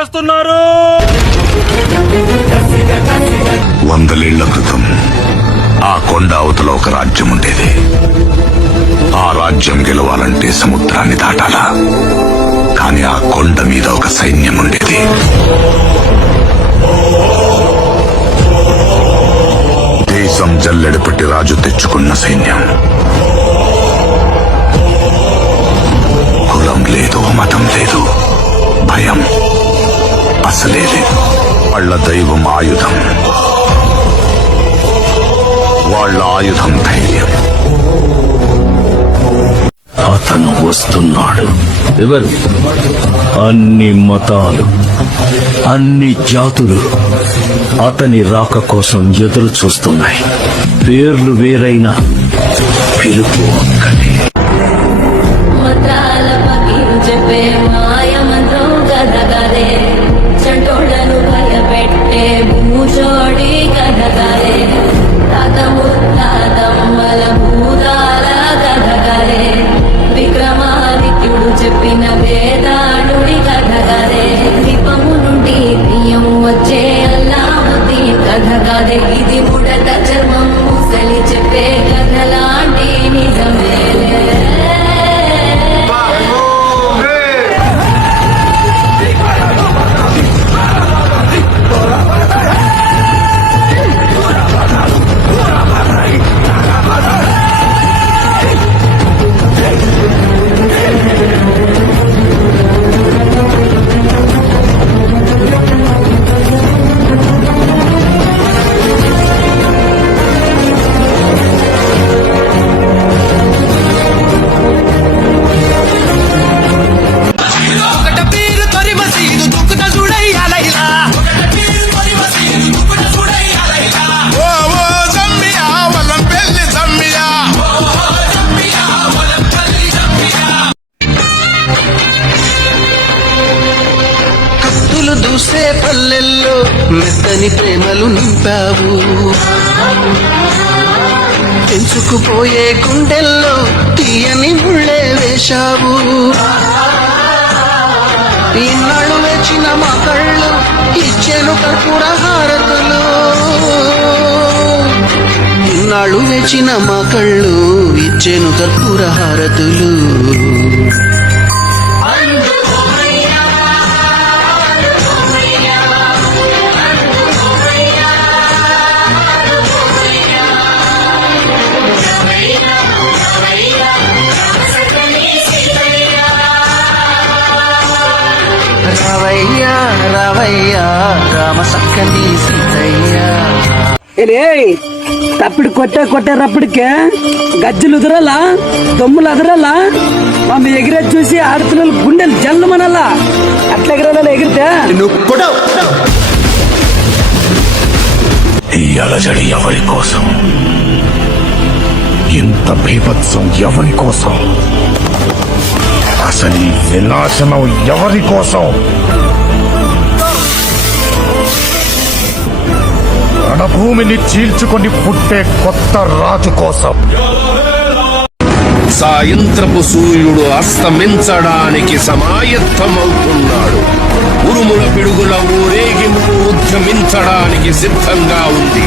చేస్తున్నారు? వందలేళ్ళ క్రితం ఆ కొండ అవతల ఒక రాజ్యం ఉండేది ఆ రాజ్యం గెలవాలంటే సముద్రాన్ని దాటాలా? కానీ ఆ కొండ మీద ఒక సైన్యం ఉండేది దేశం జల్లెడపట్టి రాజు తెచ్చుకున్న సైన్యం. వాళ్ళ దైవం ఆయుధం. వాళ్ళ ఆయుధం ధైర్యం. అతను వస్తున్నాడు. ఎవరు? అన్ని మతాలు అన్ని జాతులు అతని రాక కోసం ఎదురు చూస్తున్నాయి. పేర్లు వేరైనా పిలుపు ఒక్కటే. మెత్తని ప్రేమలు నింపావు. పెంచుకుపోయే గుండెల్లో తీయని ముళ్ళే వేశావు. ఇన్నాళ్ళు వేచిన మా కళ్ళు ఇచ్చెను కర్పూర హారతులు. ఇన్నాళ్ళు వేచిన మా కళ్ళు ఇచ్చెను కర్పూర హారతులు. రావయ్యా రామ సక్కని సీతయ్యా తప్పుడు కొట్టే కొట్టే గజ్జలు ఉదరలా దొమ్ములు అదరలా? మమ్మల్ని ఎగిరే చూసి ఆడుతున్న గుండెలు జల్లమనల్లా అట్లా ఎగిరాలా ఎగిరితే? ఈ అలజడి ఎవరి కోసం? ఇంత బీభత్సం ఎవరి కోసం? అసలు ఈ వినాశనం ఎవరి కోసం? రణభూమిని చీల్చుకొని పుట్టే కొత్త రాజు కోసం. సాయంత్రపు సూర్యుడు అస్తమించడానికి సమాయత్తమవుతున్నాడు. ఉరుముల పిడుగుల ఊరేగింపు ఉద్యమించడానికి సిద్ధంగా ఉంది.